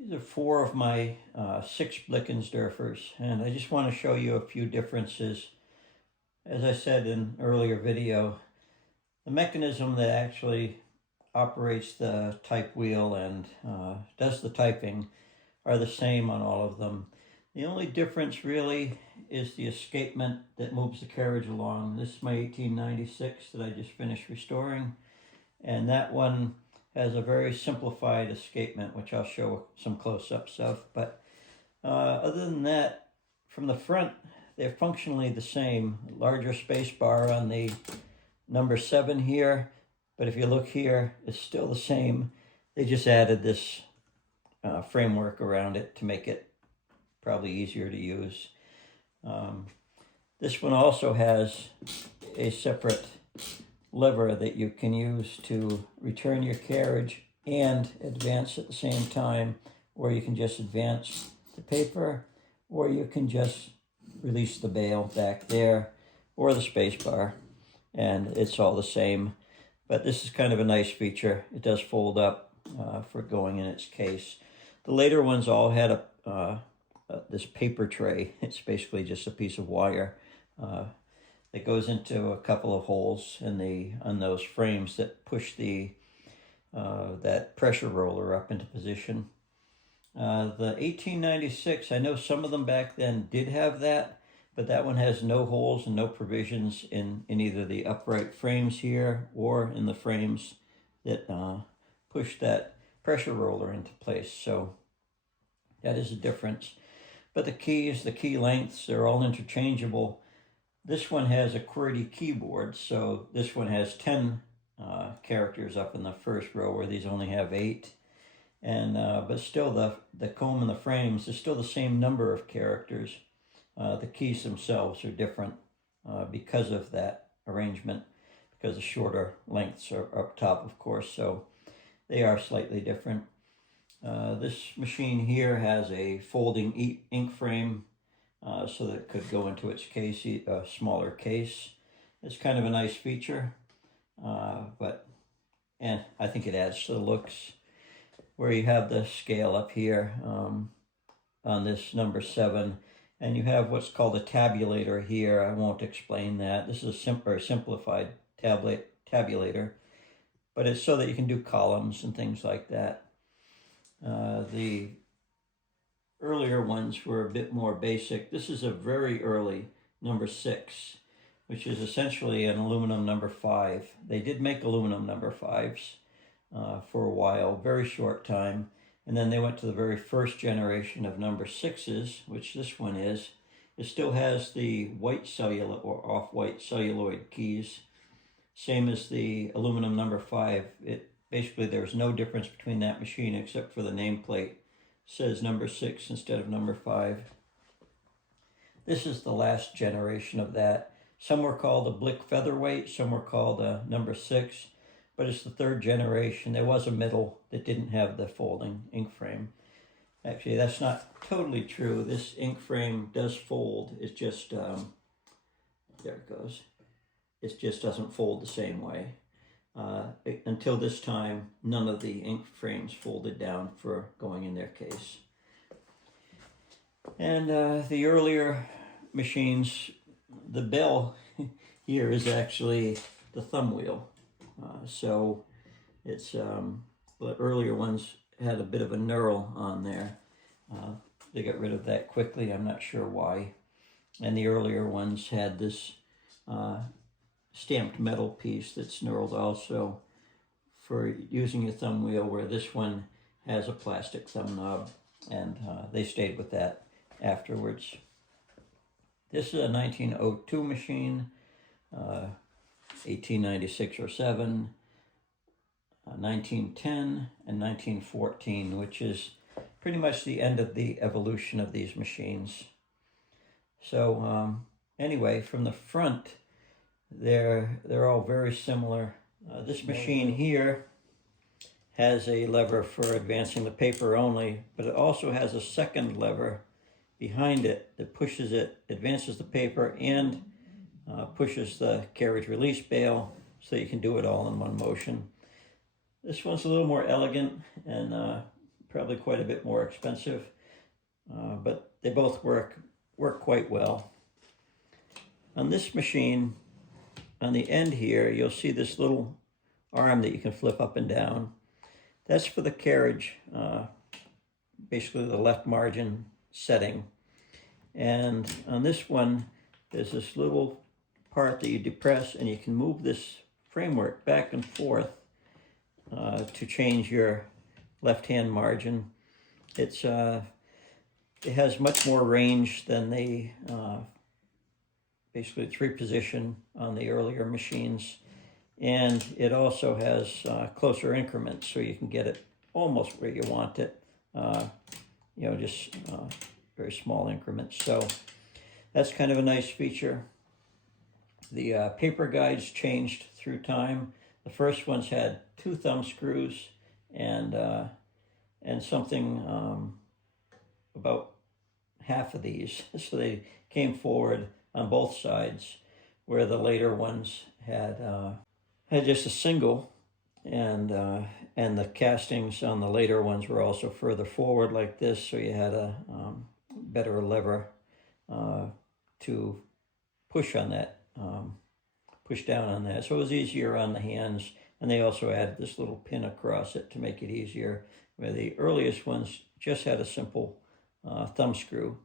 These are 4 of my 6 Blickensderfers, and I just want to show you a few differences. As I said in an earlier video, the mechanism that actually operates the type wheel and does the typing are the same on all of them. The only difference really is the escapement that moves the carriage along. This is my 1896 that I just finished restoring, and that one has a very simplified escapement, which I'll show some close-ups of. But other than that, from the front, they're functionally the same. Larger space bar on the number 7 here, but if you look here, it's still the same. They just added this framework around it to make it probably easier to use. This one also has a separate lever that you can use to return your carriage and advance at the same time, or you can just advance the paper, or you can just release the bail back there, or the space bar, and it's all the same. But this is kind of a nice feature. It does fold up for going in its case. The later ones all had this paper tray. It's basically just a piece of wire that goes into a couple of holes on those frames that push that pressure roller up into position. The 1896, I know some of them back then did have that, but that one has no holes and no provisions in either the upright frames here or in the frames that push that pressure roller into place. So that is a difference. But the keys, the key lengths, they're all interchangeable. This one has a QWERTY keyboard, so this one has 10 characters up in the first row, where these only have 8. And but still, the comb and the frames is still the same number of characters. The keys themselves are different because of that arrangement, because the shorter lengths are up top, of course, so they are slightly different. This machine here has a folding ink frame, so that it could go into its case, a smaller case. It's kind of a nice feature, and I think it adds to the looks. Where you have the scale up here on this number 7, and you have what's called a tabulator here. I won't explain that. This is a simplified tabulator, but it's so that you can do columns and things like that. The earlier ones were a bit more basic. This is a very early number 6, which is essentially an aluminum number 5. They did make aluminum number 5s for a while, very short time, and then they went to the very first generation of number 6s, which this one is. It still has the white celluloid or off-white celluloid keys, same as the aluminum number 5. Basically, there's no difference between that machine except for the nameplate. It says number 6 instead of number 5. This is the last generation of that. Some were called a Blick Featherweight, some were called a number 6, but it's the 3rd generation. There was a middle that didn't have the folding ink frame. Actually, that's not totally true. This ink frame does fold. It's just, there it goes. It just doesn't fold the same way. Until this time, none of the ink frames folded down for going in their case. And the earlier machines, the bell here is actually the thumb wheel. So it's the earlier ones had a bit of a knurl on there. They got rid of that quickly. I'm not sure why. And the earlier ones had this stamped metal piece that's knurled also for using your thumb wheel, where this one has a plastic thumb knob, and they stayed with that afterwards. This is a 1902 machine, 1896 or 7, 1910, and 1914, which is pretty much the end of the evolution of these machines. So anyway, from the front, they're all very similar. This machine here has a lever for advancing the paper only, but it also has a second lever behind it that pushes it, advances the paper, and pushes the carriage release bail, so you can do it all in one motion. This one's a little more elegant and probably quite a bit more expensive, but they both work quite well. On this machine, on the end here, you'll see this little arm that you can flip up and down. That's for the carriage, basically the left margin setting. And on this one, there's this little part that you depress, and you can move this framework back and forth to change your left-hand margin. It has much more range than the basically 3-position on the earlier machines, and it also has closer increments, so you can get it almost where you want it. Just very small increments. So that's kind of a nice feature. The paper guides changed through time. The first ones had 2 thumb screws and something about half of these. So they came forward on both sides, where the later ones had just a single, and the castings on the later ones were also further forward like this, so you had a better lever to push on that, push down on that. So it was easier on the hands, and they also added this little pin across it to make it easier, where the earliest ones just had a simple thumb screw.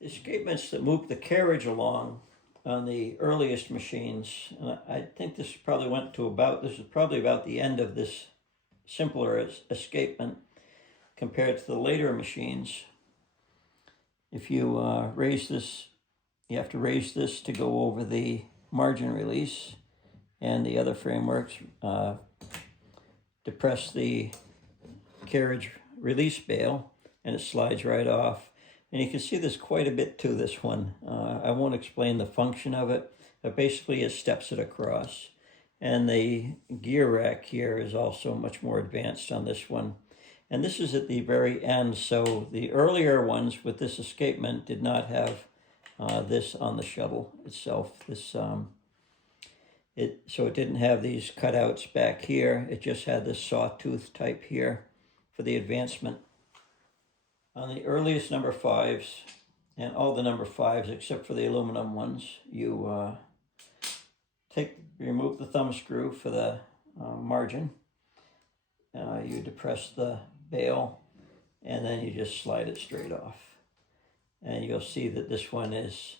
The escapements that moved the carriage along on the earliest machines, and I think this probably this is probably about the end of this simpler escapement compared to the later machines. If you raise this, you have to raise this to go over the margin release, and the other frameworks depress the carriage release bail, and it slides right off. And you can see there's quite a bit to this one. I won't explain the function of it, but basically it steps it across. And the gear rack here is also much more advanced on this one. And this is at the very end, so the earlier ones with this escapement did not have this on the shuttle itself. So it didn't have these cutouts back here. It just had this sawtooth type here for the advancement. On the earliest number 5s, and all the number 5s except for the aluminum ones, you remove the thumb screw for the margin. You depress the bail, and then you just slide it straight off. And you'll see that this one is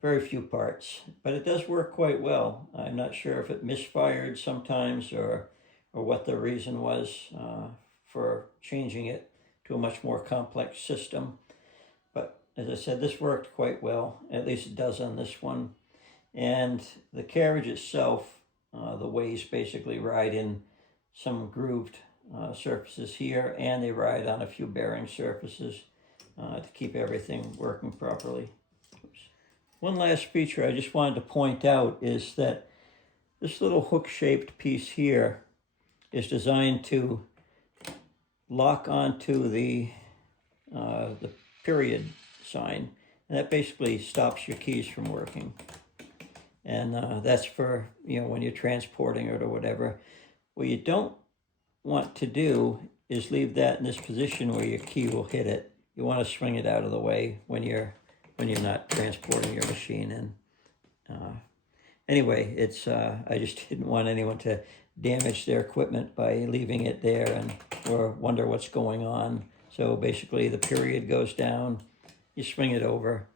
very few parts, but it does work quite well. I'm not sure if it misfired sometimes or what the reason was for changing it to a much more complex system. But as I said, this worked quite well. At least it does on this one. And the carriage itself, the ways basically ride in some grooved surfaces here, and they ride on a few bearing surfaces to keep everything working properly. Oops. One last feature I just wanted to point out is that this little hook-shaped piece here is designed to lock onto the period sign, and that basically stops your keys from working. And that's for, when you're transporting it or whatever. What you don't want to do is leave that in this position where your key will hit it. You want to swing it out of the way when you're not transporting your machine. And anyway, I just didn't want anyone to damage their equipment by leaving it there or wonder what's going on. So basically the period goes down, you swing it over,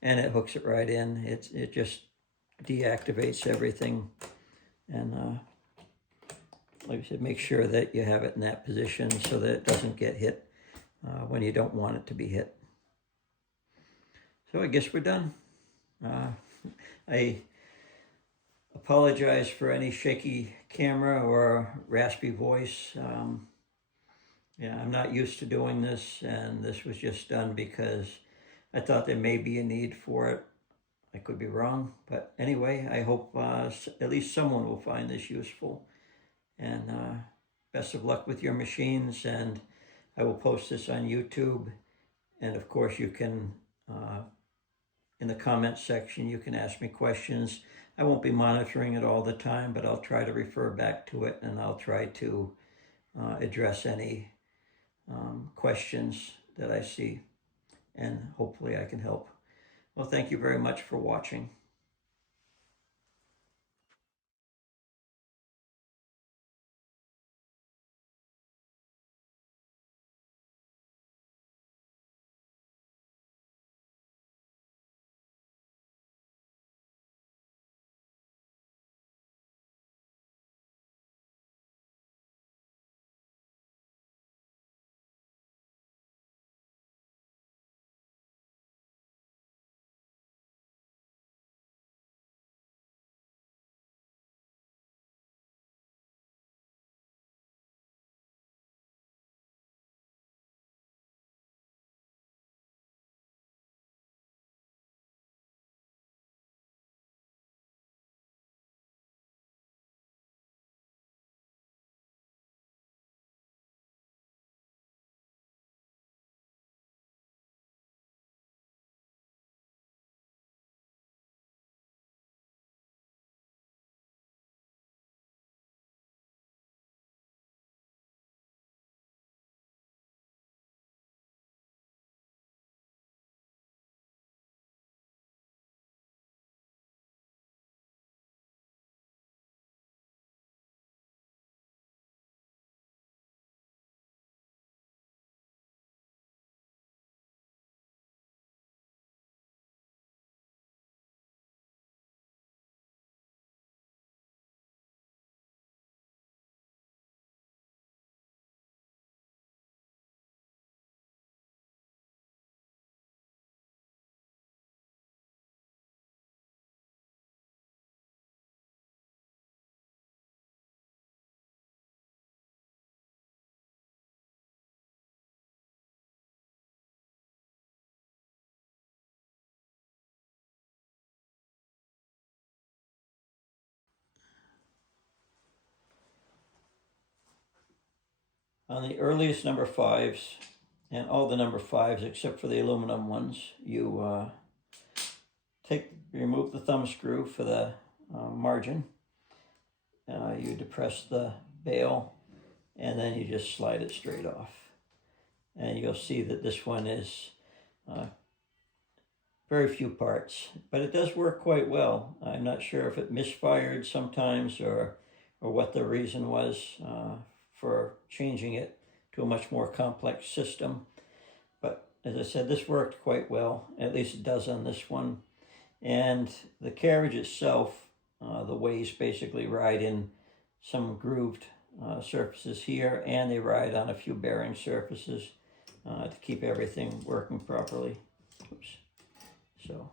and it hooks it right in. It just deactivates everything. And like I said, make sure that you have it in that position so that it doesn't get hit when you don't want it to be hit. So I guess we're done. I apologize for any shaky camera or raspy voice. I'm not used to doing this, and this was just done because I thought there may be a need for it. I could be wrong, but anyway, I hope at least someone will find this useful. And best of luck with your machines, and I will post this on YouTube. And of course, you can, in the comments section, you can ask me questions. I won't be monitoring it all the time, but I'll try to refer back to it, and I'll try to address any questions that I see, and hopefully I can help. Well, thank you very much for watching. On the earliest number 5s, and all the number 5s except for the aluminum ones, you remove the thumb screw for the margin. You depress the bail, and then you just slide it straight off. And you'll see that this one is very few parts, but it does work quite well. I'm not sure if it misfired sometimes or what the reason was for changing it to a much more complex system. But as I said, this worked quite well, at least it does on this one. And the carriage itself, the ways basically ride in some grooved surfaces here, and they ride on a few bearing surfaces to keep everything working properly. Oops. So